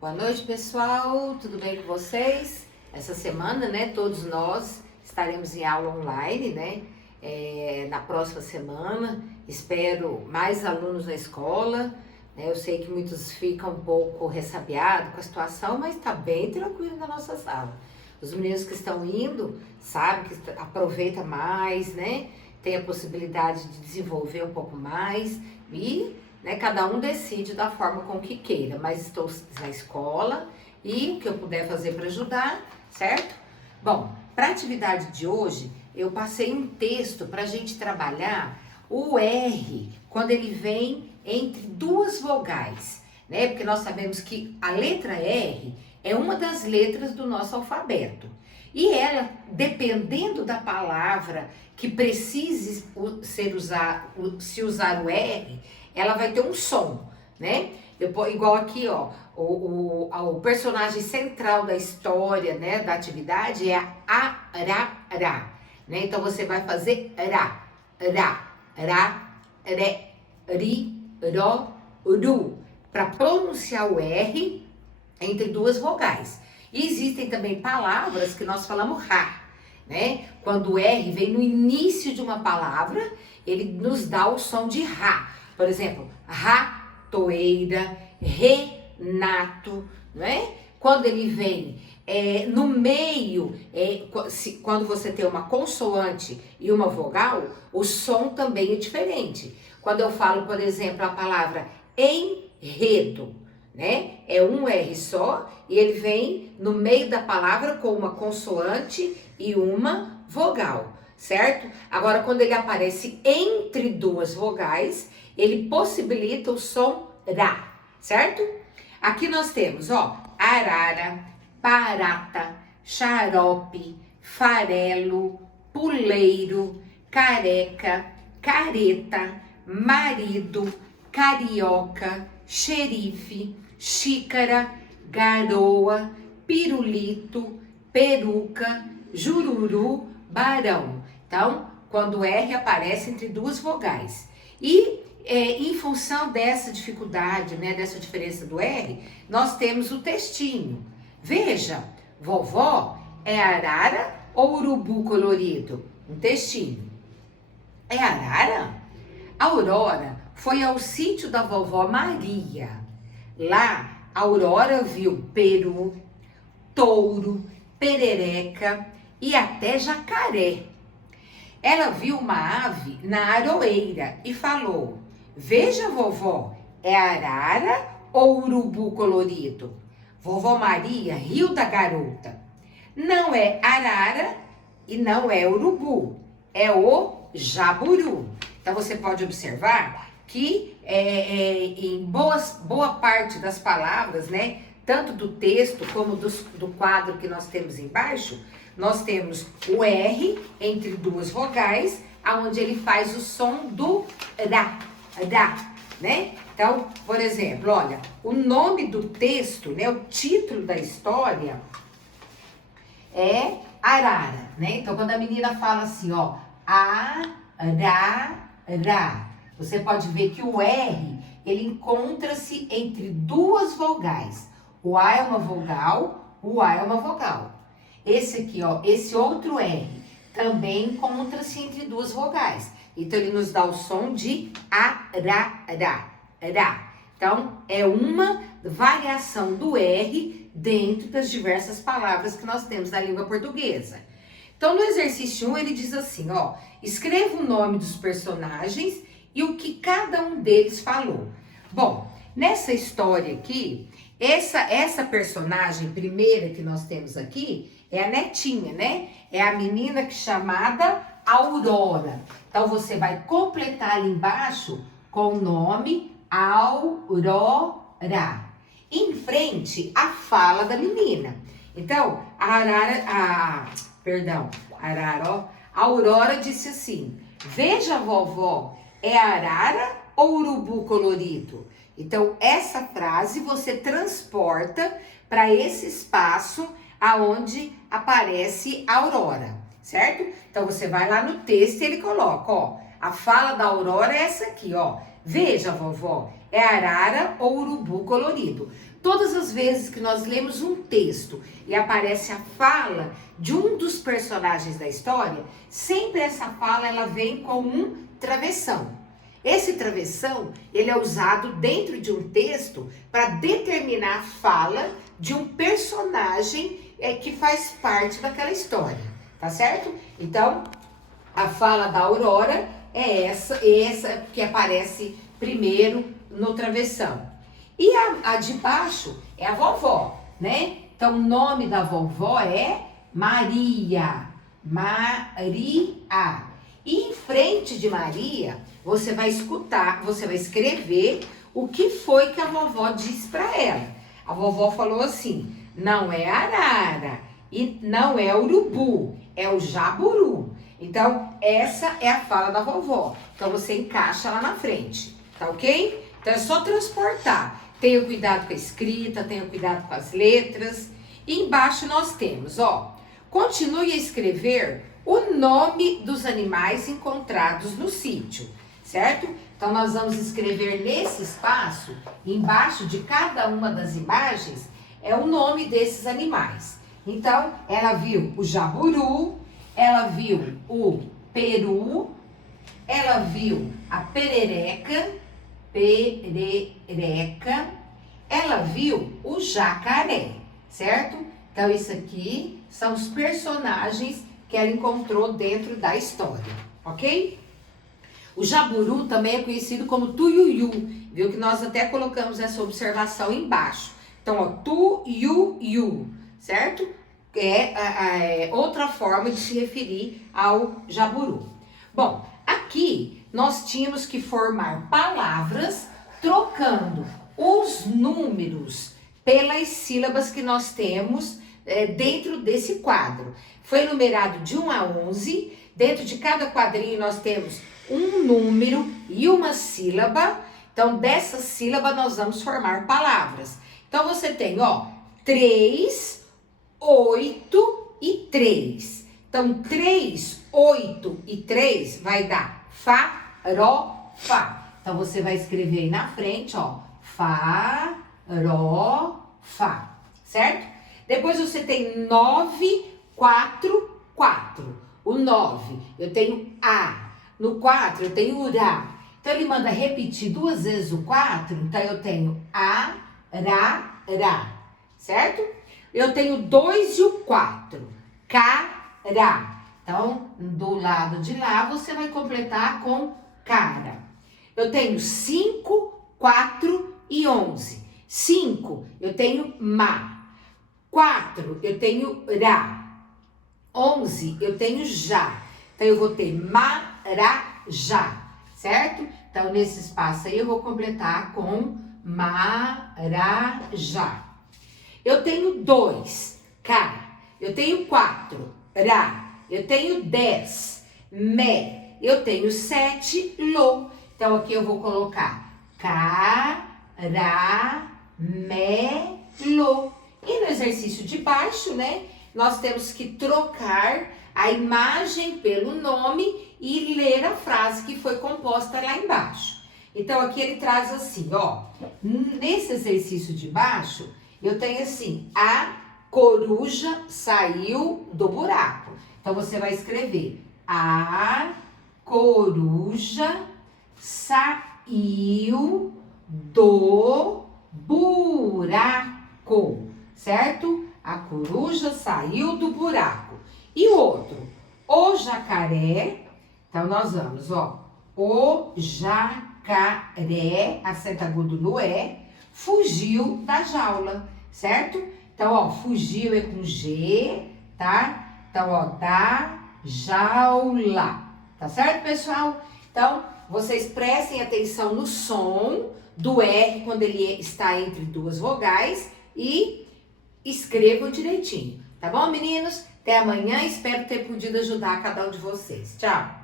Boa noite, pessoal. Tudo bem com vocês? Essa semana, né, todos nós estaremos em aula online, né? Na próxima semana. Espero mais alunos na escola. Eu sei que muitos ficam um pouco ressabiados com a situação, mas está bem tranquilo na nossa sala. Os meninos que estão indo, sabem que aproveita mais, né? Tem a possibilidade de desenvolver um pouco mais e, né, cada um decide da forma com que queira, mas estou na escola e o que eu puder fazer para ajudar, certo? Bom, para a atividade de hoje, eu passei um texto para a gente trabalhar o R, quando ele vem entre duas vogais, né? Porque nós sabemos que a letra R é uma das letras do nosso alfabeto. E ela, dependendo da palavra que precise se usar o R, ela vai ter um som, né? Igual aqui, ó, o personagem central da história, né, da atividade é a arará, né? Então você vai fazer ra, re, ro, ru, para pronunciar o R entre duas vogais. E existem também palavras que nós falamos ra, né? Quando o R vem no início de uma palavra, ele nos dá o som de ra. Por exemplo, ratoeira, renato, né? Quando ele vem no meio, quando você tem uma consoante e uma vogal, o som também é diferente. Quando eu falo, por exemplo, a palavra enredo, né? É um R só e ele vem no meio da palavra com uma consoante e uma vogal, certo? Agora, quando ele aparece entre duas vogais, ele possibilita o som ra, certo? Aqui nós temos, ó, arara, parata, xarope, farelo, puleiro, careca, careta, marido, carioca, xerife, xícara, garoa, pirulito, peruca, jururu, barão. Então, quando o R aparece entre duas vogais. E em função dessa dificuldade, né, dessa diferença do R, nós temos o textinho. Veja, vovó é arara ou urubu colorido? Um textinho. É arara? A Aurora foi ao sítio da vovó Maria. Lá, a Aurora viu peru, touro, perereca e até jacaré. Ela viu uma ave na aroeira e falou: "Veja, vovó, é arara ou urubu colorido?" Vovó Maria riu da garota. Não é arara e não é urubu, é o jaburu. Então você pode observar que em boa parte das palavras, né, tanto do texto como do quadro que nós temos embaixo, nós temos o R entre duas vogais, aonde ele faz o som do ra, né? Então, por exemplo, olha, o nome do texto, né, o título da história é Arara, né? Então, quando a menina fala assim, ó, arara, você pode ver que o R, ele encontra-se entre duas vogais. O A é uma vogal, o A é uma vogal. Esse aqui, ó, esse outro R, também encontra-se entre duas vogais. Então, ele nos dá o som de arara. Então, é uma variação do R dentro das diversas palavras que nós temos na língua portuguesa. Então, no exercício 1, ele diz assim, ó, escreva o nome dos personagens e o que cada um deles falou. Bom, nessa história aqui, essa personagem primeira que nós temos aqui é a Netinha, né? É a menina chamada Aurora. Então, você vai completar ali embaixo com o nome Aurora. Em frente, a fala da menina. Então, a Aurora disse assim: "Veja, vovó, é arara ou urubu colorido?" Então, essa frase você transporta para esse espaço aonde aparece a Aurora, certo? Então, você vai lá no texto e ele coloca, ó, a fala da Aurora é essa aqui, ó. "Veja, vovó, é arara ou urubu colorido?" Todas as vezes que nós lemos um texto e aparece a fala de um dos personagens da história, sempre essa fala ela vem com um travessão. Esse travessão, ele é usado dentro de um texto para determinar a fala de um personagem que faz parte daquela história, tá certo? Então, a fala da Aurora é essa que aparece primeiro no travessão. E a de baixo é a vovó, né? Então, o nome da vovó é Maria. Maria. E em frente de Maria, você vai escrever o que foi que a vovó disse para ela. A vovó falou assim: não é arara e não é urubu, é o jaburu. Então, essa é a fala da vovó. Então, você encaixa lá na frente, tá ok? Então, é só transportar. Tenha cuidado com a escrita, tenha cuidado com as letras. E embaixo nós temos, ó, continue a escrever o nome dos animais encontrados no sítio, certo? Então, nós vamos escrever nesse espaço, embaixo de cada uma das imagens, é o nome desses animais. Então, ela viu o jaburu, ela viu o peru, ela viu a perereca, ela viu o jacaré, certo? Então, isso aqui são os personagens que ela encontrou dentro da história, ok? O jaburu também é conhecido como tuiuiu, viu que nós até colocamos essa observação embaixo. Então, ó, tuiuiu, certo? É outra forma de se referir ao jaburu. Bom, aqui nós tínhamos que formar palavras trocando os números pelas sílabas que nós temos dentro desse quadro. Foi numerado de 1 a 11, dentro de cada quadrinho nós temos um número e uma sílaba. Então, dessa sílaba nós vamos formar palavras. Então, você tem, ó, 3, 8 e 3. Então, 3, 8 e 3 vai dar farofa. Então, você vai escrever aí na frente, ó, farofa, certo? Depois você tem 9, 4, 4. O 9, eu tenho A. No 4, eu tenho urá. Então, ele manda repetir 2 vezes o 4. Então, eu tenho a, ra, ra. Certo? Eu tenho 2 e o 4. Cará. Então, do lado de lá, você vai completar com cara. Eu tenho 5, 4 e 11. 5, eu tenho ma. 4, eu tenho ra. 11, eu tenho já. Então, eu vou ter marajá, certo? Então, nesse espaço aí, eu vou completar com marajá. Eu tenho 2, cá. Eu tenho 4, ra. Eu tenho 10, me. Eu tenho 7, lo. Então, aqui eu vou colocar ca, ra, me, lo. E no exercício de baixo, né? Nós temos que trocar a imagem pelo nome e ler a frase que foi composta lá embaixo. Então, aqui ele traz assim, ó. Nesse exercício de baixo, eu tenho assim, a coruja saiu do buraco. Então, você vai escrever, a coruja saiu do buraco, certo? A coruja saiu do buraco. E o outro, o jacaré, então nós vamos, ó, o jacaré, acento agudo no E, fugiu da jaula, certo? Então, ó, fugiu é com G, tá? Então, ó, da jaula, tá certo, pessoal? Então, vocês prestem atenção no som do R quando ele está entre duas vogais e escrevam direitinho, tá bom, meninos? Até amanhã, espero ter podido ajudar cada um de vocês. Tchau!